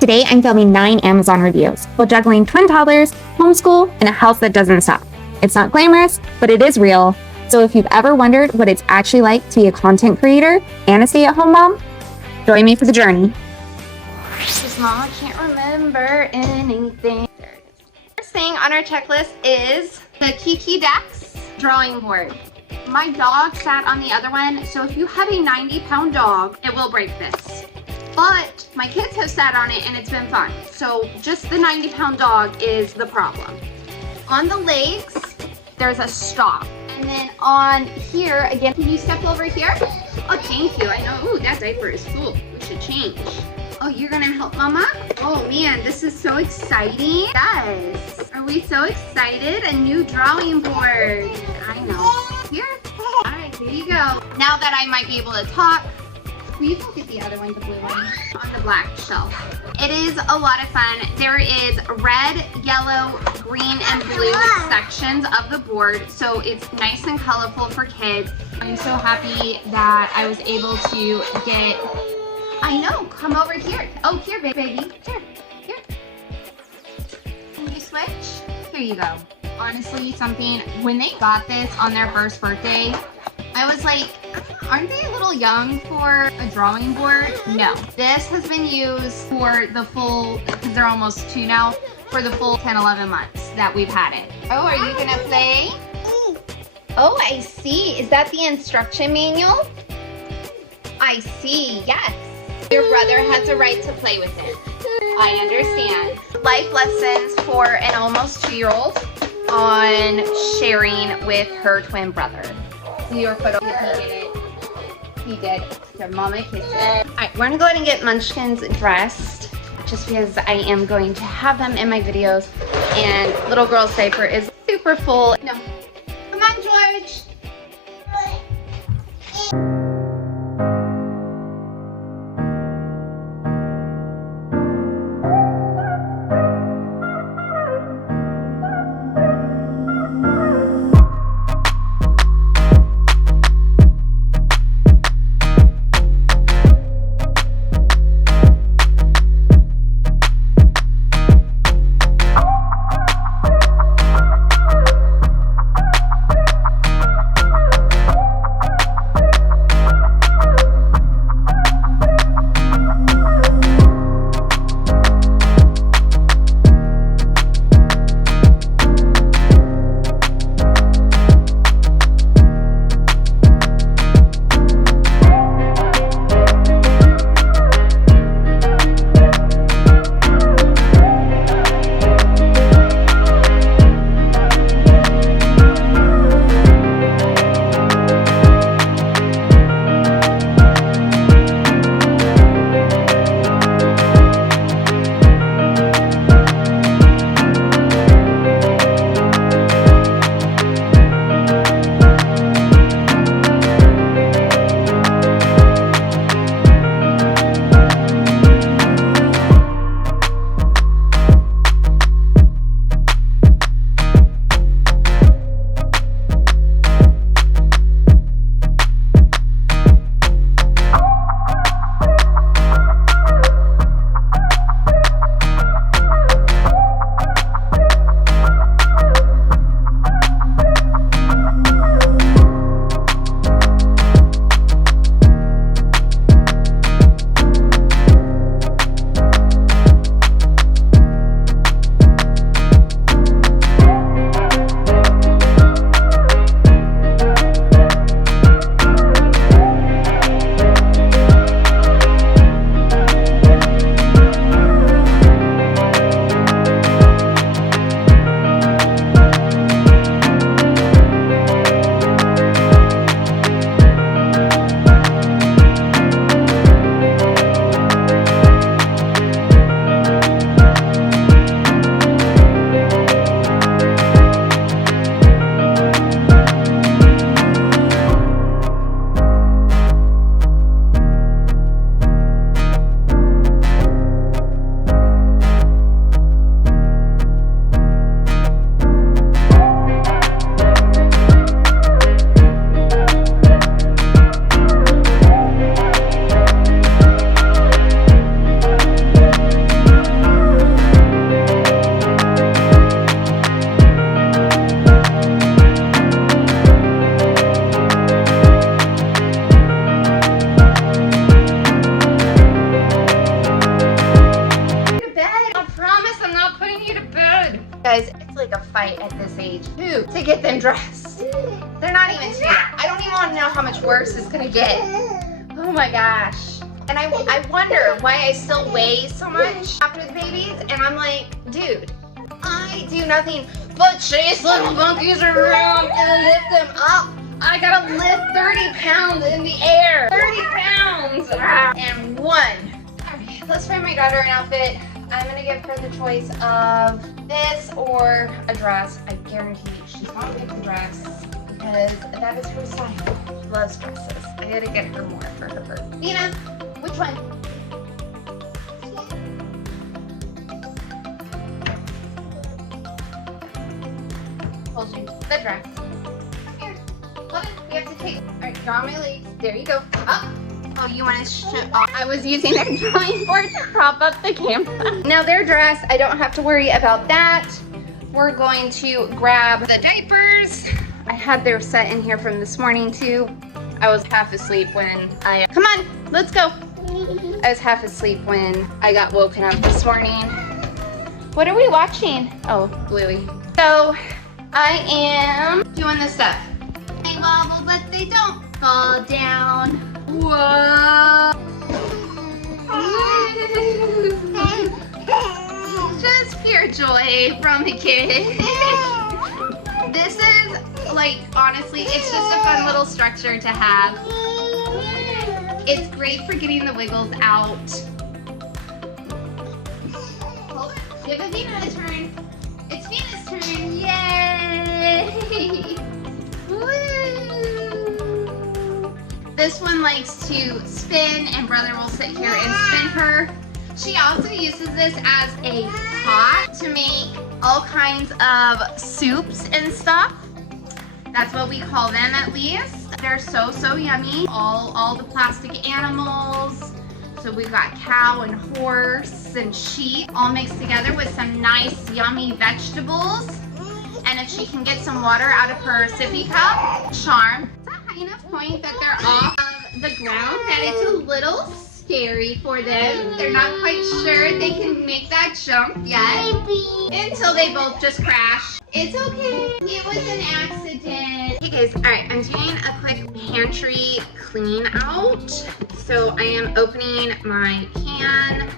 Today, I'm filming 9 Amazon reviews while juggling twin toddlers, homeschool, and a house that doesn't stop. It's not glamorous, but it is real. So if you've ever wondered what it's actually like to be a content creator and a stay-at-home mom, join me for the journey. Mom, I can't remember anything. There it is. First thing on our checklist is the Kiki Dax drawing board. My dog sat on the other one, so if you have a 90-pound dog, it will break this. But my kids have sat on it and it's been fun. So just the 90-pound dog is the problem. On the legs, there's a stop. And then on here, again, can you step over here? Oh, thank you. I know. Ooh, that diaper is full. We should change. Oh, you're gonna help Mama? Oh man, this is so exciting. Yes. Are we so excited? A new drawing board. I know. Here. All right, here you go. Now that I might be able to talk, will you go get the other one, the blue one, on the black shelf? It is a lot of fun. There is red, yellow, green, and blue sections of the board, so it's nice and colorful for kids. I'm so happy that I was able to get, I know, come over here. Oh, here, baby. Here. Can you switch? Here you go. Honestly, something, when they got this on their first birthday, I was like, aren't they a little young for a drawing board? No. This has been used for the full, because they're almost 2 now, for the full 10, 11 months that we've had it. Oh, are you gonna play? Oh, I see. Is that the instruction manual? I see, yes. Your brother has a right to play with it. I understand. Life lessons for an almost 2-year-old on sharing with her twin brother. See your photo, he did it. He did. So Mama kissed it. All right, we're gonna go ahead and get Munchkins dressed just because I am going to have them in my videos, and little girl's diaper is super full. No. Come on, George. Guys, it's like a fight at this age, too, to get them dressed. They're not even 2 yet. I don't even want to know how much worse it's gonna get. Oh my gosh. And I wonder why I still weigh so much after the babies. And I'm like, dude, I do nothing but chase little monkeys around and lift them up. I gotta lift 30 pounds in the air. 30 pounds. And 1. Okay, let's find my daughter an outfit. I'm gonna give her the choice of this or a dress. I guarantee she's gonna pick the dress because that is her style. She loves dresses. I gotta get her more for her birthday. Nina, which one? Hold you. The dress. Here. Hold it. We have to take it. Alright, draw my legs. There you go. Up. Oh, you want to show? Oh, I was using their drawing board to prop up the camera. Now their dress, I don't have to worry about that. We're going to grab the diapers. I had their set in here from this morning too. I was half asleep when come on, let's go. I was half asleep when I got woken up this morning. What are we watching? Oh, Bluey. So I am doing this stuff. They wobble, but they don't fall down. Whoa! Just pure joy from the kid. This is like, honestly, it's just a fun little structure to have. It's great for getting the wiggles out. Hold it. Give Avina a turn. It's Vina's turn. Yay! Woo! This one likes to spin, and brother will sit here and spin her. She also uses this as a pot to make all kinds of soups and stuff. That's what we call them, at least. They're so yummy. All the plastic animals. So we've got cow and horse and sheep all mixed together with some nice yummy vegetables. And if she can get some water out of her sippy cup, charm. It's a high enough point that they're off of the ground that it's a little scary for them. They're not quite sure they can make that jump yet. Until they both just crash. It's okay. It was an accident. Hey guys, alright, I'm doing a quick pantry clean out. So I am opening my can.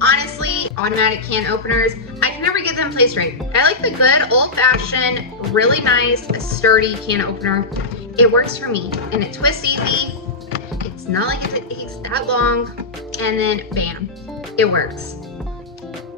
Honestly, automatic can openers, I can never get them placed right. I like the good old-fashioned, really nice, sturdy can opener. It works for me, and it twists easy. It's not like it takes that long, and then bam, it works.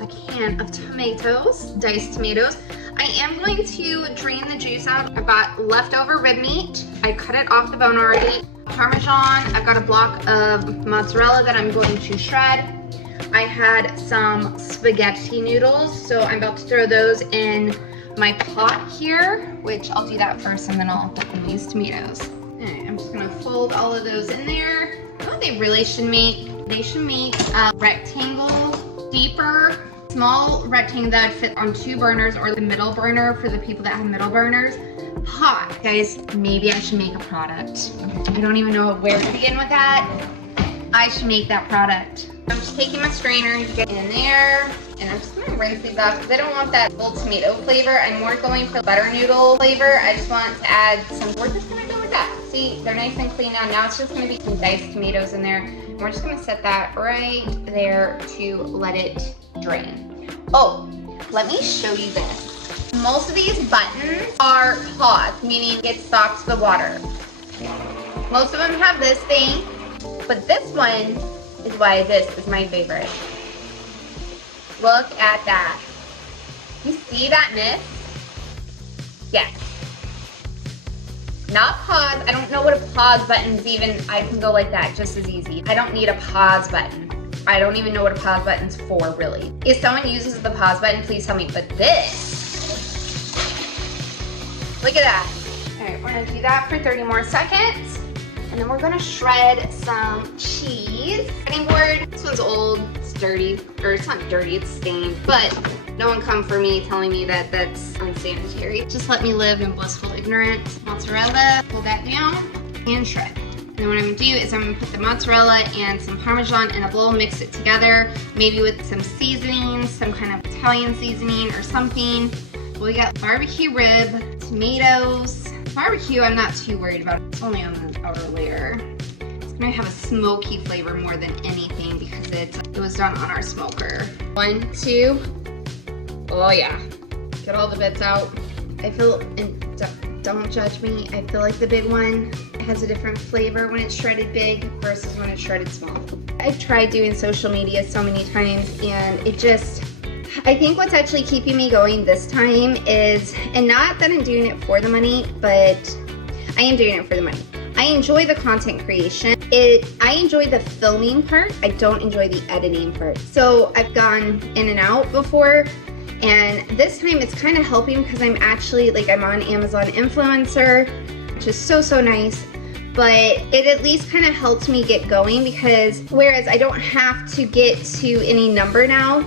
A can of tomatoes, diced tomatoes. I am going to drain the juice out. I've got leftover red meat. I cut it off the bone already. Parmesan, I've got a block of mozzarella that I'm going to shred. I had some spaghetti noodles, so I'm about to throw those in my pot here, which I'll do that first and then I'll put in these tomatoes. Alright, I'm just gonna fold all of those in there. You know what they really should make? They should make a rectangle, deeper, small rectangle that would fit on 2 burners, or the middle burner for the people that have middle burners. Hot. Guys, maybe I should make a product. I don't even know where to begin with that. I should make that product. I'm just taking my strainer to get in there, and I'm just gonna rinse these off because I don't want that full tomato flavor. I'm more going for butter noodle flavor. I just want to add some, we're just gonna go with that. See, they're nice and clean now. Now it's just gonna be some diced tomatoes in there. And we're just gonna set that right there to let it drain. Oh, let me show you this. Most of these buttons are paused, meaning it stops the water. Most of them have this thing, but this one is why this is my favorite. Look at that. You see that mist? Yes. Not pause. I don't know what a pause button is even. I can go like that just as easy. I don't need a pause button. I don't even know what a pause button's for, really. If someone uses the pause button, please tell me. But this, look at that. All right, we're gonna do that for 30 more seconds. And then we're gonna shred some cheese. Cutting board, this one's old, it's dirty, or it's not dirty, it's stained. But no one come for me telling me that that's unsanitary. Just let me live in blissful ignorance. Mozzarella, pull that down, and shred. And then what I'm gonna do is I'm gonna put the mozzarella and some Parmesan in a bowl, mix it together, maybe with some seasoning, some kind of Italian seasoning or something. We got barbecue rib, tomatoes. Barbecue, I'm not too worried about. It's only on the outer layer. It's gonna have a smoky flavor more than anything because it was done on our smoker. 1, 2. Oh yeah. Get all the bits out. I feel, and don't judge me, I feel like the big one has a different flavor when it's shredded big versus when it's shredded small. I've tried doing social media so many times and it just, I think what's actually keeping me going this time is, and not that I'm doing it for the money, but I am doing it for the money. I enjoy the content creation. I enjoy the filming part. I don't enjoy the editing part. So I've gone in and out before, and this time it's kind of helping because I'm actually, like, I'm on Amazon Influencer, which is so nice. But it at least kind of helped me get going because whereas I don't have to get to any number now,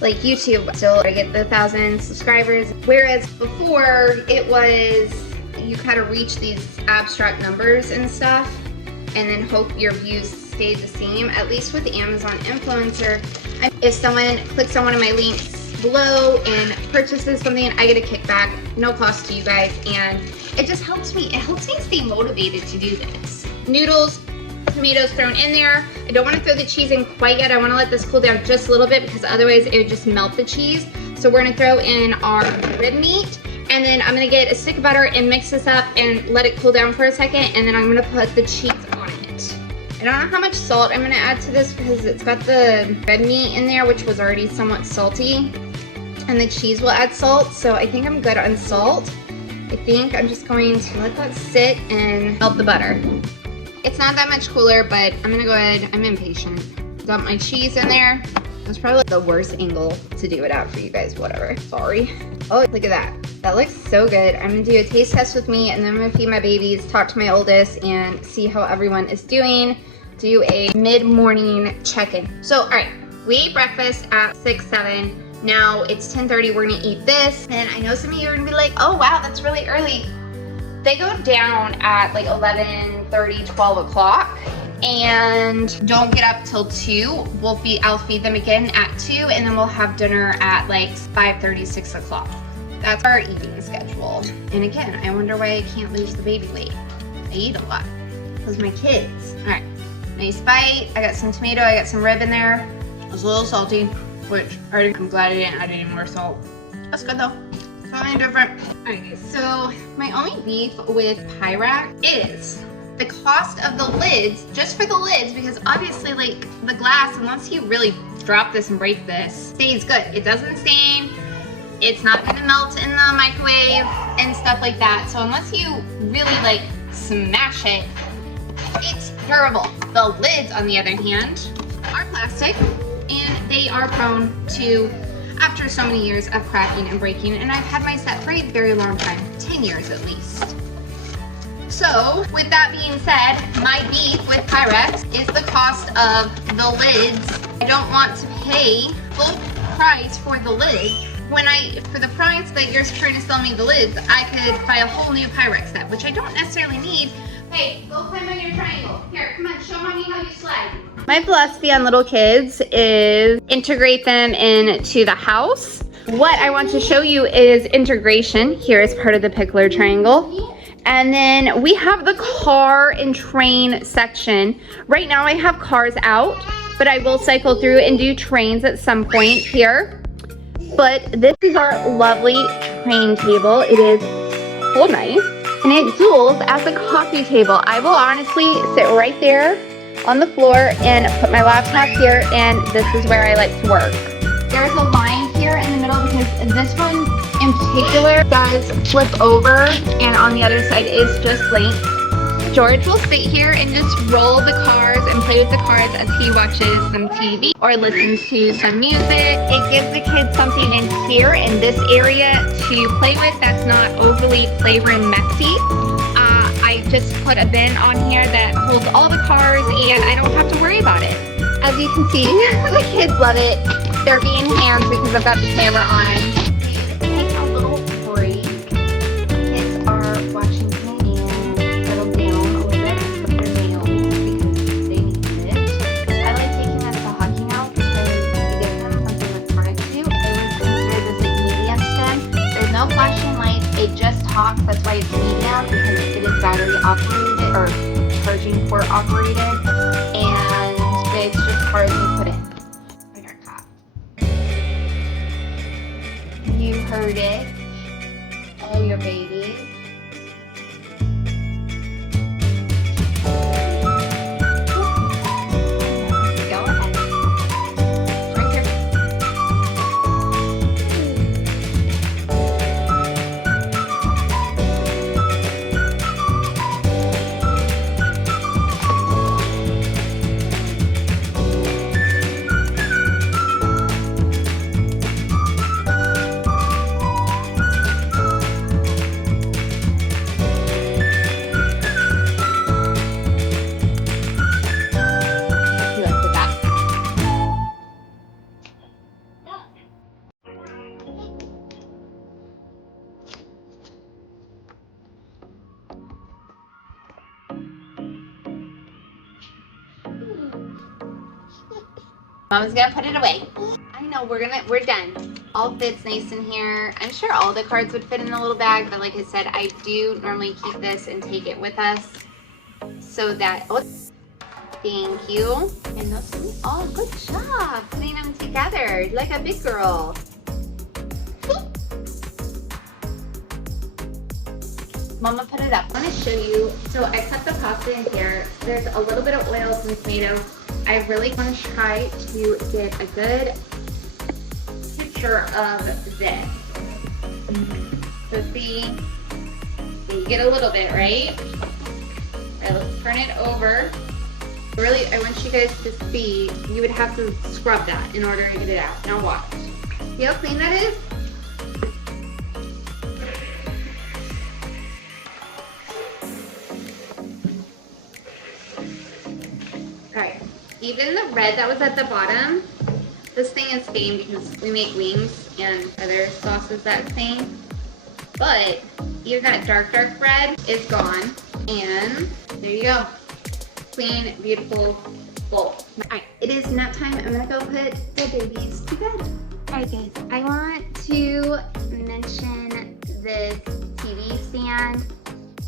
like YouTube, still I get the 1,000 subscribers. Whereas before it was, you kind of reach these abstract numbers and stuff and then hope your views stayed the same. At least with the Amazon Influencer, if someone clicks on one of my links below and purchases something, I get a kickback, no cost to you guys, and it just helps me. It helps me stay motivated to do this. Noodles, tomatoes thrown in there. I don't want to throw the cheese in quite yet. I want to let this cool down just a little bit because otherwise it would just melt the cheese. So we're going to throw in our rib meat, and then I'm going to get a stick of butter and mix this up and let it cool down for a second, and then I'm going to put the cheese on it. I don't know how much salt I'm going to add to this because it's got the red meat in there, which was already somewhat salty, and the cheese will add salt, so I think I'm good on salt. I think I'm just going to let that sit and melt the butter. It's not that much cooler, but I'm gonna go ahead, I'm impatient. Dump my cheese in there. That's probably the worst angle to do it at for you guys, whatever, sorry. Oh, look at that. That looks so good. I'm gonna do a taste test with me, and then I'm gonna feed my babies, talk to my oldest, and see how everyone is doing. Do a mid-morning check-in. So, all right, we ate breakfast at 6, 7. Now it's 10:30, we're gonna eat this. And I know some of you are gonna be like, oh wow, that's really early. They go down at like 11:30, 12 o'clock and don't get up till 2. I'll feed them again at 2, and then we'll have dinner at like 5:30, 6 o'clock. That's our eating schedule. And again, I wonder why I can't lose the baby weight. I eat a lot, because my kids. All right, nice bite. I got some tomato, I got some rib in there. It was a little salty, which I'm glad I didn't add any more salt. That's good though. Something different. Alright, so my only beef with Pyrex is the cost of the lids, just for the lids, because obviously like the glass, unless you really drop this and break this, stays good. It doesn't stain, it's not gonna melt in the microwave and stuff like that. So unless you really like smash it, it's durable. The lids, on the other hand, are plastic and they are prone to, after so many years of cracking and breaking, and I've had my set for a very long time, 10 years at least. So, with that being said, my beef with Pyrex is the cost of the lids. I don't want to pay full price for the lids. For the price that you're trying to sell me the lids, I could buy a whole new Pyrex set, which I don't necessarily need. Hey, go climb on your triangle. Here, come on, show mommy how you slide. My philosophy on little kids is integrate them into the house. What I want to show you is integration. Here is part of the pickler triangle. And then we have the car and train section. Right now I have cars out, but I will cycle through and do trains at some point here. But this is our lovely train table. It is so nice. And it duels as a coffee table. I will honestly sit right there on the floor and put my laptop here, and this is where I like to work. There's a line here in the middle because this one in particular does flip over, and on the other side is just length. George will sit here and just roll the cars and play with the cars as he watches some TV or listens to some music. It gives the kids something in here in this area to play with that's not overly flavor and messy. I just put a bin on here that holds all the cars and I don't have to worry about it. As you can see, the kids love it. They're being hands because I've got the camera on. Take a little break. Kids are watching TV and settle down a little bit and put their nails because they need it. I like taking them to hockey now because it gives them something to connect to. I would consider this like medium STEM. There's no box. That's why it's medium, because it is battery operated or charging port operated, and it's just hard to put in. Like our cat. You heard it. All your babies. Go ahead. Right here. You like the back. Mama's gonna put it away. I know, we're done. All fits nice in here. I'm sure all the cards would fit in the little bag, but like I said, I do normally keep this and take it with us so that, oh, thank you. And those, oh, good job putting them together like a big girl. Mama put it up. I want to show you. So I cut the pasta in here. There's a little bit of oil, some tomato. I really want to try to get a good picture of this. So see, you get a little bit, right? All right, let's turn it over. Really, I want you guys to see, you would have to scrub that in order to get it out. Now watch. See how clean that is? Alright, even the red that was at the bottom, this thing is stained because we make wings and other sauces that stain. But even that dark red is gone. And there you go. Clean, beautiful bowl. Alright, it is nap time. I'm gonna go put the babies to bed. Alright guys, I want to mention this TV stand,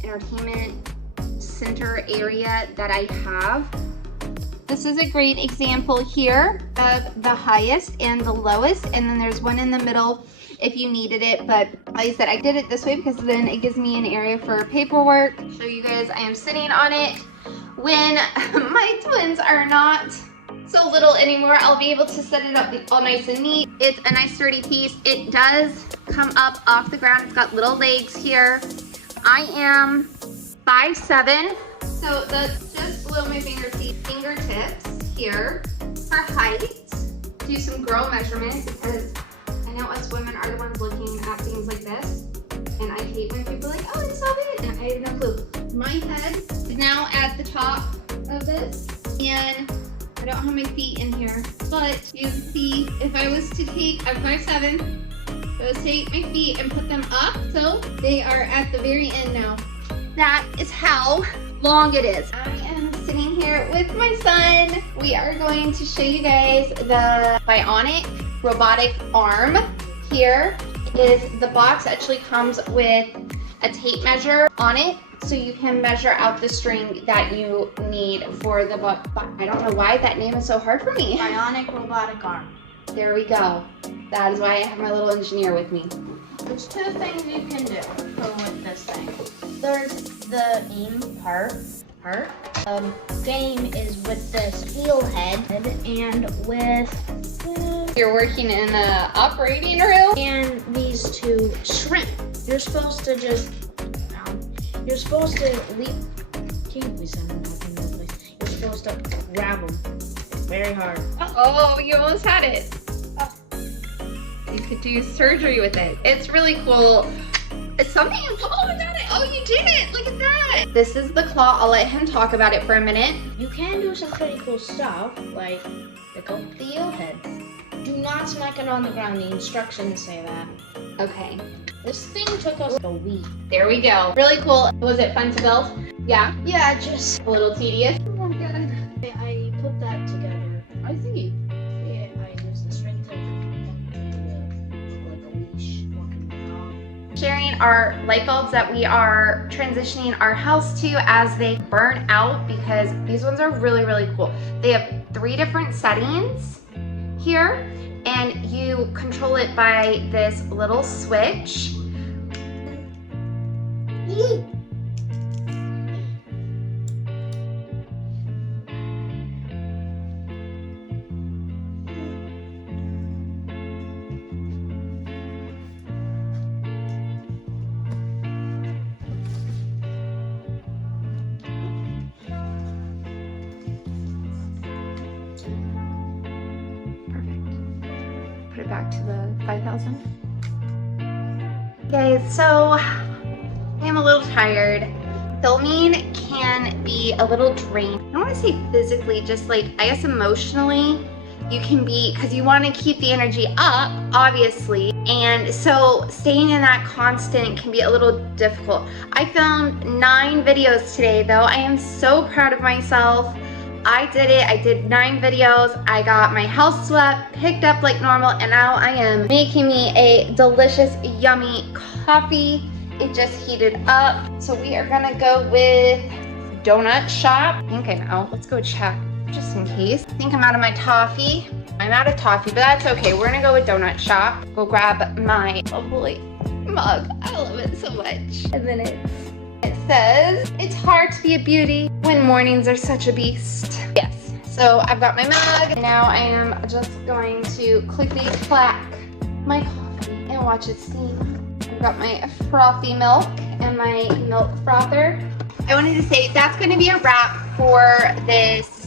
entertainment center area that I have. This is a great example here of the highest and the lowest, and then there's one in the middle if you needed it, but like I said, I did it this way because then it gives me an area for paperwork. Show you guys, I am sitting on it. When my twins are not so little anymore, I'll be able to set it up all nice and neat. It's a nice sturdy piece. It does come up off the ground. It's got little legs here. I am 5'7", so that's just below my fingertips here for height. Do some girl measurement because I know us women are the ones looking at things like this, and I hate when people are like, oh, it's so big, and I have no clue. My head is now at the top of this, and I don't have my feet in here, but you can see if I was to take, I'm 5'7", if I was to take my feet and put them up, so they are at the very end now. That is how long it is. I am sitting here with my son. We are going to show you guys the bionic robotic arm. Here is the box. Actually comes with a tape measure on it, so you can measure out the string that you need for the I don't know why that name is so hard for me. Bionic robotic arm. There we go. That is why I have my little engineer with me. There's two things you can do with this thing. There's the aim part. Game is with this heel head and with You're working in the operating room. and these two shrimp. You're supposed to just you're supposed to leap. Can't we send them up in this place? You're supposed to grab them very hard. Oh, you almost had it. You could do surgery with it. It's really cool. It's something, oh, we got it. Oh, you did it. Look at that. This is the claw. I'll let him talk about it for a minute. You can do some pretty cool stuff, like pick up the heel head. Do not smack it on the ground. The instructions say that. Okay. This thing took us a week. There we go. Really cool. Was it fun to build? Yeah. Yeah, just A little tedious. oh my god. I put that together. I see. Yeah, I used the string to like a leash walking around. sharing our light bulbs that we are transitioning our house to as they burn out, because these ones are really, really cool. They have 3 different settings here, and you control it by this little switch. Put it back to the 5,000. Okay, so I'm a little tired. Filming can be a little draining. I don't want to say physically, just like, I guess emotionally, you can be, because you want to keep the energy up, obviously. And so staying in that constant can be a little difficult. I filmed 9 videos today though. I am so proud of myself. I did it. I did 9 videos. I got my house swept, picked up like normal, and now I am making me a delicious, yummy coffee. It just heated up. So we are gonna go with Donut Shop. I think I know. Let's go check just in case. I think I'm out of my toffee. I'm out of toffee, but that's okay. We're gonna go with Donut Shop. Go grab my lovely mug. I love it so much. And then it says, it's hard to be a beauty when mornings are such a beast. Yes, so I've got my mug. Now I am just going to quickly clack my coffee and watch it steam. I've got my frothy milk and my milk frother. I wanted to say that's going to be a wrap for this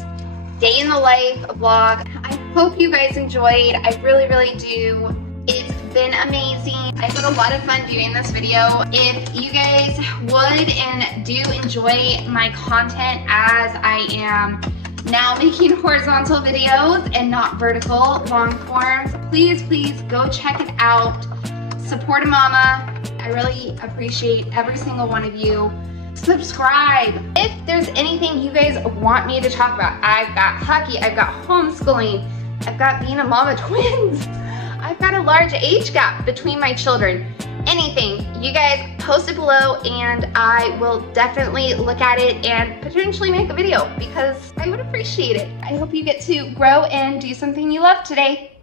day in the life vlog. I hope you guys enjoyed. I really, really do. It's been amazing. I had a lot of fun doing this video. If you guys would and do enjoy my content as I am now making horizontal videos and not vertical long forms, please go check it out. Support a mama. I really appreciate every single one of you. Subscribe. If there's anything you guys want me to talk about, I've got hockey, I've got homeschooling, I've got being a mom of twins, I've got a large age gap between my children. Anything, you guys post it below and I will definitely look at it and potentially make a video because I would appreciate it. I hope you get to grow and do something you love today.